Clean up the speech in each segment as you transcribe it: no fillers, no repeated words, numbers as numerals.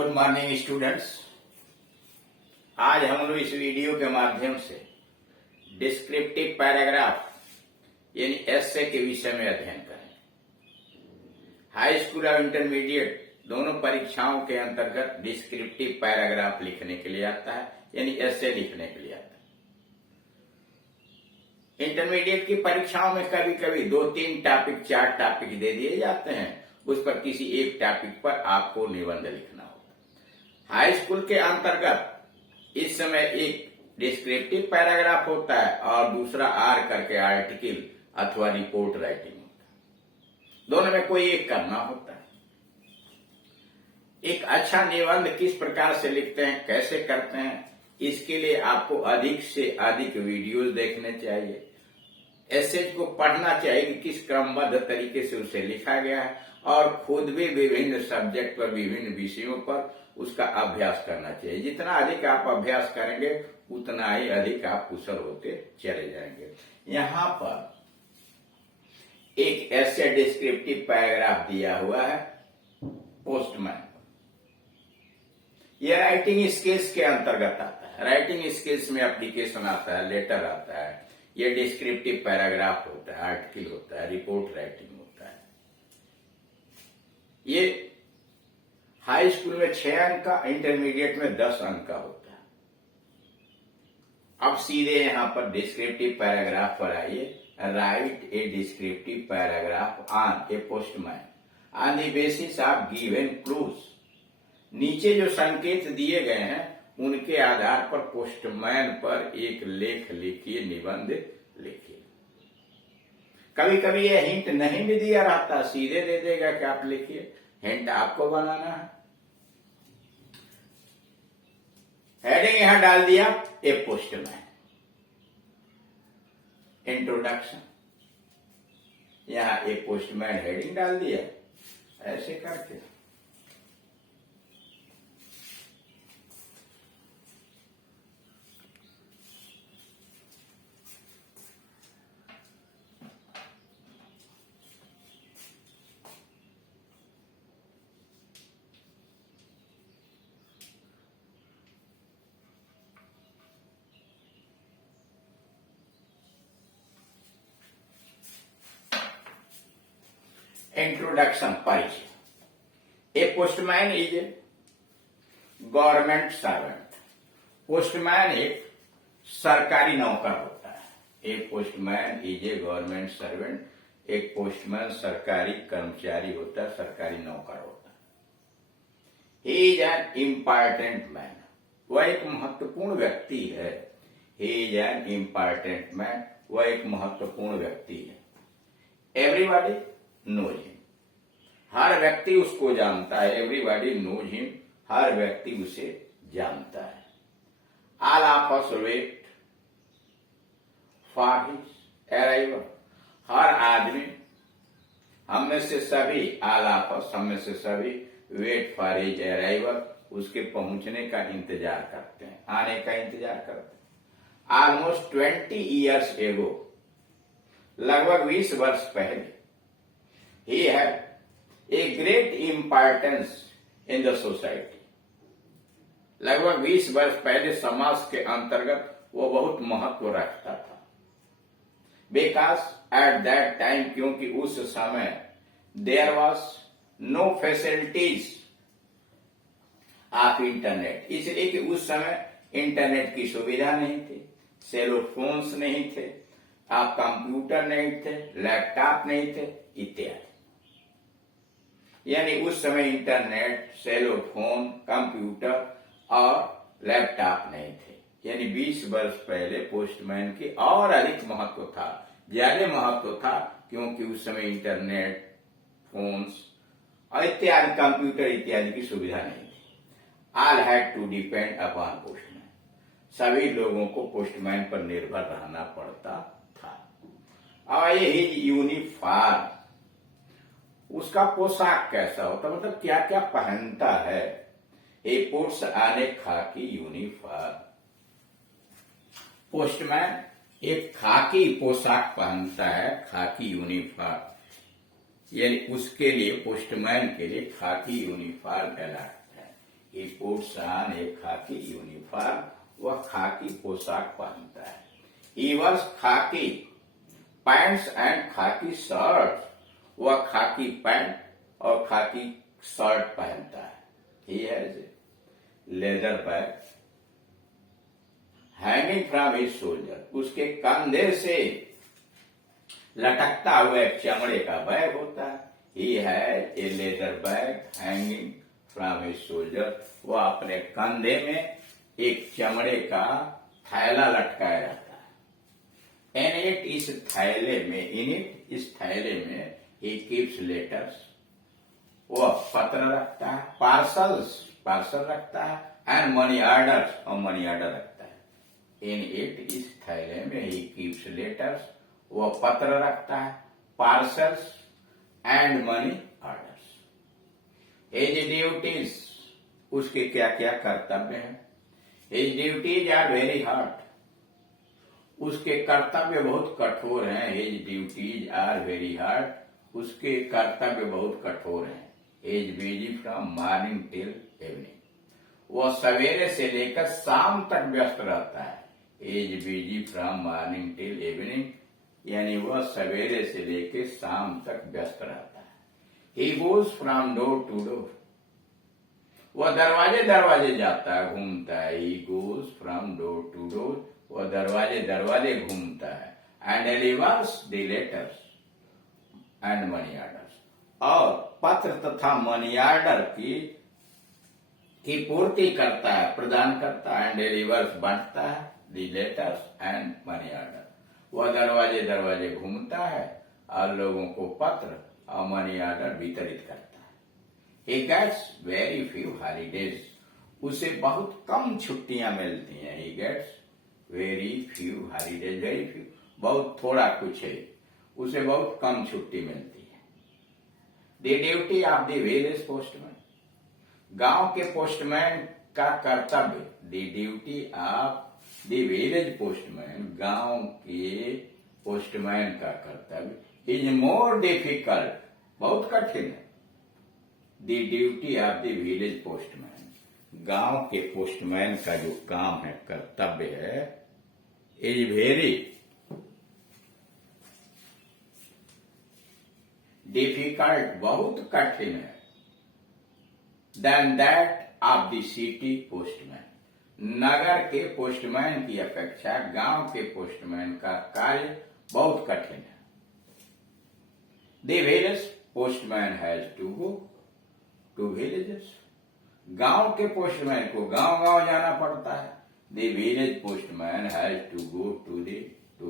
Good morning students. आज हम लोग इस वीडियो के माध्यम से डिस्क्रिप्टिव पैराग्राफ यानी एस्से के विषय में अध्ययन करेंगे। हाई स्कूल और इंटरमीडिएट दोनों परीक्षाओं के अंतर्गत डिस्क्रिप्टिव पैराग्राफ लिखने के लिए आता है, यानी एस्से लिखने के लिए आता है। इंटरमीडिएट की परीक्षाओं में कभी कभी 2-3 टॉपिक 4 टॉपिक दे दिए जाते हैं, उस पर किसी एक टॉपिक पर आपको निबंध लिखना होता है। हाई स्कूल के अंतर्गत इस समय एक डिस्क्रिप्टिव पैराग्राफ होता है और दूसरा आर करके आर्टिकल अथवा रिपोर्ट राइटिंग होता है। दोनों में कोई एक करना होता है। एक अच्छा निबंध किस प्रकार से लिखते हैं, कैसे करते हैं, इसके लिए आपको अधिक से अधिक वीडियोस देखने चाहिए। एस्से को पढ़ना चाहिए कि किस क्रमबद्ध तरीके से उसे लिखा गया है और खुद भी विभिन्न सब्जेक्ट पर, विभिन्न विषयों पर उसका अभ्यास करना चाहिए। जितना अधिक आप अभ्यास करेंगे उतना ही अधिक आप कुशल होते चले जाएंगे। यहाँ पर एक एस्से डिस्क्रिप्टिव पैराग्राफ दिया हुआ है पोस्टमैन। यह राइटिंग स्किल्स के अंतर्गत आता है। राइटिंग स्किल्स में एप्लीकेशन आता है, लेटर आता है, ये डिस्क्रिप्टिव पैराग्राफ होता है, आर्टिकल होता है, रिपोर्ट राइटिंग होता है। ये हाई स्कूल में 6 अंक का, इंटरमीडिएट में 10 अंक का होता है। अब सीधे यहां पर डिस्क्रिप्टिव पैराग्राफ पर आइए। Right A descriptive paragraph on A postman on the basis of given clues. नीचे जो संकेत दिए गए हैं उनके आधार पर पोस्टमैन पर एक लेख लिखिए, निबंध लिखिए। कभी कभी यह हिंट नहीं भी दिया रहता, सीधे दे देगा कि आप लिखिए। हिंट आपको बनाना है। हेडिंग यहां डाल दिया ए पोस्टमैन, इंट्रोडक्शन, यहां ए पोस्टमैन हेडिंग डाल दिया। ऐसे करके इंट्रोडक्शन, परिचय। ए postman is a government servant. Postman एक सरकारी नौकर होता है। ए postman is a government servant. एक पोस्टमैन सरकारी कर्मचारी होता है, सरकारी नौकर होता है। He is an important man. वह एक महत्वपूर्ण व्यक्ति है। He is an important man. वह एक महत्वपूर्ण व्यक्ति है। Everybody knows him. हर व्यक्ति उसको जानता है। Everybody knows him. हर व्यक्ति उसे जानता है। All of us wait for his arrival. हर आदमी, हम में से सभी, ऑल ऑफ अस, हम में से सभी, वेट फॉर हिज अराइवल, उसके पहुंचने का इंतजार करते हैं, आने का इंतजार करते हैं। ऑलमोस्ट 20 years एगो, लगभग 20 वर्ष पहले, he had a great importance in the society। लगभग 20 वर्ष पहले समाज के अंतर्गत वो बहुत महत्व रखता था। Because at that time, क्योंकि उस समय there was no facilities of internet, इसलिए कि उस समय इंटरनेट की सुविधा नहीं थी, सेलोफोन्स नहीं थे, आप कंप्यूटर नहीं थे, लैपटॉप नहीं थे इत्यादि। यानी उस समय इंटरनेट, सेलोफोन, कंप्यूटर और लैपटॉप नहीं थे। यानी 20 वर्ष पहले पोस्टमैन की और अधिक महत्व था, ज्यादा महत्व था, क्योंकि उस समय इंटरनेट, फोन्स और इत्यादि, कंप्यूटर इत्यादि की सुविधा नहीं थी। All had to depend upon postman. सभी लोगों को पोस्टमैन पर निर्भर रहना पड़ता था। और यही यूनिफॉर्म, उसका पोशाक कैसा होता, मतलब क्या क्या पहनता है। ए पुट्स ऑन ए खाकी यूनिफॉर्म। पोस्टमैन एक खाकी पोशाक पहनता है, खाकी यूनिफॉर्म। यानी उसके लिए, पोस्टमैन के लिए खाकी यूनिफॉर्म कहलाता है। He puts on a khaki uniform. वह खाकी पोशाक पहनता है. He wears khaki pants and khaki shirts. वह खाकी पैंट और खाकी शर्ट पहनता है. He has a leather bag hanging from his shoulder. उसके कंधे से लटकता हुआ एक चमड़े का बैग होता है. He has a leather bag hanging from his shoulder. वह अपने कंधे में एक चमड़े का थैला लटकाया रहता है. And it इस थैले में इस थैले में he keeps letters. वह पत्र रखता है. पार्सल रखता है. And money orders और मनी ऑर्डर रखता है. In it इस थैले में he keeps letters. वह पत्र रखता है. Parcels and money orders. His duties उसके क्या क्या कर्तव्य हैं. His duties are very hard. उसके कर्तव्य बहुत कठोर हैं. His duties are very hard. उसके कर्तव्य बहुत कठोर हैं. He is busy from morning till evening. वह सवेरे से लेकर शाम तक व्यस्त रहता है. He is busy from morning till evening. यानी वह सवेरे से लेकर शाम तक व्यस्त रहता है. He goes from door to door. वह दरवाजे दरवाजे जाता है, घूमता है. He goes from door to door. वह दरवाजे दरवाजे घूमता है. And delivers the letters and money orders. और पत्र तथा मनी ऑर्डर की पूर्ति करता है, प्रदान करता है. And delivers बांटता है. The letters and money order. वह दरवाजे दरवाजे घूमता है और लोगों को पत्र और मनी ऑर्डर वितरित करता है. He gets very few holidays. उसे बहुत कम छुट्टियां मिलती हैं. He gets very few holidays. Very few बहुत थोड़ा कुछ है. उसे बहुत कम छुट्टी मिलती है. The duty of the village postman. गांव के पोस्टमैन का कर्तव्य. The duty of the village postman. गांव के पोस्टमैन का कर्तव्य is more difficult. बहुत कठिन है. The duty of the village postman. गांव के पोस्टमैन का जो काम है, कर्तव्य है, is very difficult. बहुत कठिन है. Than that of the city postman. नगर के पोस्टमैन की अपेक्षा गांव के पोस्टमैन का कार्य बहुत कठिन है. The village postman has to go to villages. गांव के पोस्टमैन को गांव जाना पड़ता है. The village postman has to go to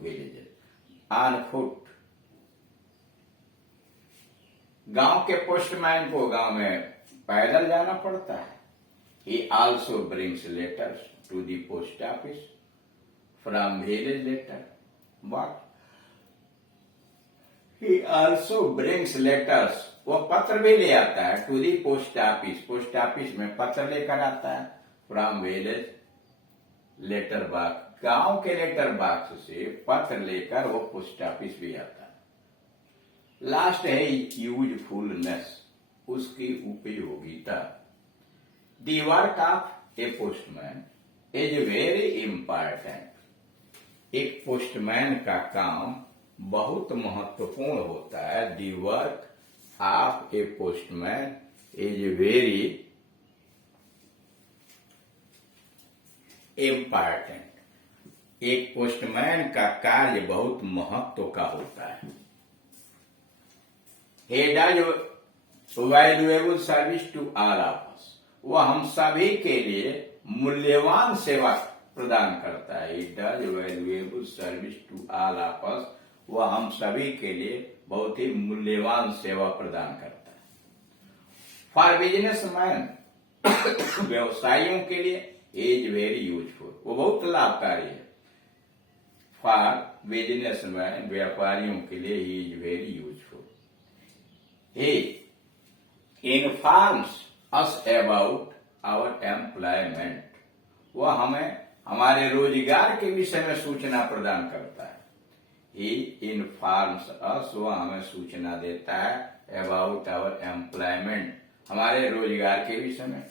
villages on foot. गांव के पोस्टमैन को गांव में पैदल जाना पड़ता है. He also brings letters to the post office from village letter. What? He also brings letters. वह पत्र भी ले आता है. To the post office. Post office में पत्र लेकर आता है. From village letter box. गांव के लेटर बॉक्स से पत्र लेकर वो पोस्ट ऑफिस भी आता है. लास्ट है यूजफुलनेस. उसकी उपयोगिता. The work of a postman is very important. एक पोस्टमैन का काम बहुत महत्वपूर्ण होता है. The work of a postman is very important. एक पोस्टमैन का कार्य बहुत महत्व का होता है. He does valuable service to all of us. वह हम सभी के लिए मूल्यवान सेवा प्रदान करता है. He does valuable service to all of us. वह हम सभी के लिए बहुत ही मूल्यवान सेवा प्रदान करता है. For businessman. व्यवसायियों के लिए इज वेरी यूजफुल. वो बहुत लाभकारी है. For businessman. व्यापारियों के लिए he is very useful. He informs us about our employment. वह हमें हमारे रोजगार के विषय में सूचना प्रदान करता है. He informs us. वह हमें सूचना देता है about our employment. हमारे रोजगार के विषय में.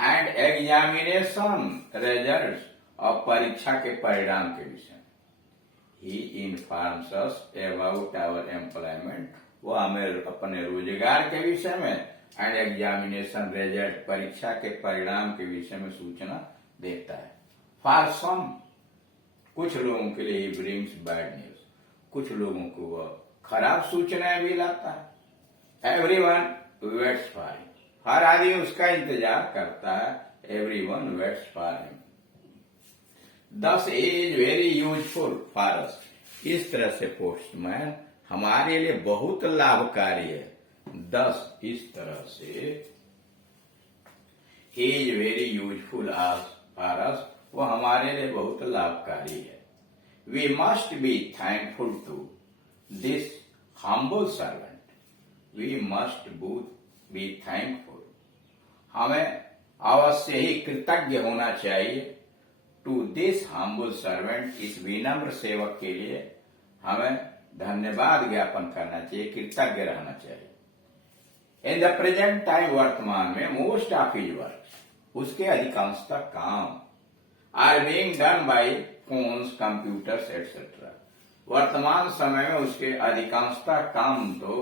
एंड एग्जामिनेशन रिजल्ट्स, और परीक्षा के परिणाम के विषय में। He informs us about our employment, वो हमें अपने रोजगार के विषय में, एंड एग्जामिनेशन रिजल्ट, परीक्षा के परिणाम के विषय में सूचना देता है। फॉर सम, कुछ लोगों के लिए ब्रिंग्स बैड न्यूज, कुछ लोगों को वह खराब सूचनाएं भी लाता है। एवरीवन वेट्स फॉर हिम, हर आदमी उसका इंतजार करता है। Everyone waits for him. This is very useful for us, इस तरह से पोस्टमैन हमारे लिए बहुत लाभकारी है। दस, इस तरह से is very useful for us, वो हमारे लिए बहुत लाभकारी है। We must be thankful to this humble servant, we must be thankful, हमें अवश्य ही कृतज्ञ होना चाहिए। टू दिस हम्बल सर्वेंट, इस विनम्र सेवक के लिए हमें धन्यवाद ज्ञापन करना चाहिए, कृतज्ञ रहना चाहिए। इन द प्रेजेंट टाइम, वर्तमान में, मोस्ट ऑफ हिज वर्क, उसके अधिकांशतः काम are being done by phones, computers etcetera, वर्तमान समय में उसके अधिकांशतः काम तो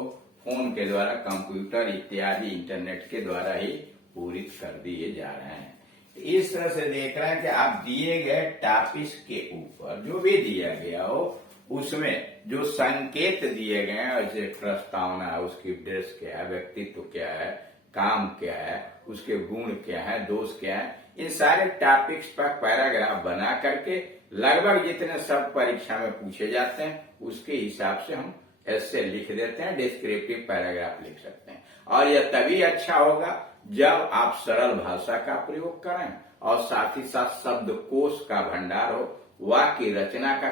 फोन के द्वारा, कंप्यूटर इत्यादि इंटरनेट के द्वारा ही पूरित कर दिए जा रहे हैं। इस तरह से देख रहे हैं कि आप दिए गए टॉपिक्स के ऊपर जो भी दिया गया हो, उसमें जो संकेत दिए गए हैं, जैसे प्रस्तावना है, उसकी ड्रेस क्या है, व्यक्तित्व क्या है, काम क्या है, उसके गुण क्या है, दोष क्या है, इन सारे टॉपिक्स पर पैराग्राफ बना करके लगभग जितने सब परीक्षा में पूछे जाते हैं उसके हिसाब से हम ऐसे लिख देते हैं, डिस्क्रिप्टिव पैराग्राफ लिख सकते हैं। और यह तभी अच्छा होगा जब आप सरल भाषा का प्रयोग करें और साथ ही साथ शब्दकोश का भंडार हो, वाक्य रचना का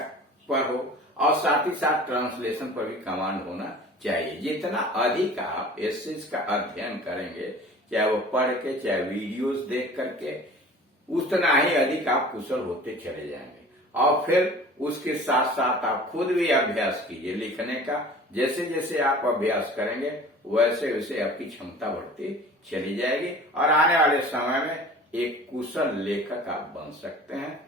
पर हो, और साथ ही साथ ट्रांसलेशन पर भी कमांड होना चाहिए। जितना अधिक आप एसेज का अध्ययन करेंगे, चाहे वो पढ़ के चाहे वीडियोस देख करके, उतना ही अधिक आप कुशल होते चले जाएंगे। और फिर उसके साथ साथ आप खुद भी अभ्यास कीजिए लिखने का। जैसे जैसे आप अभ्यास करेंगे वैसे वैसे आपकी क्षमता बढ़ती चली जाएगी और आने वाले समय में एक कुशल लेखक आप बन सकते हैं।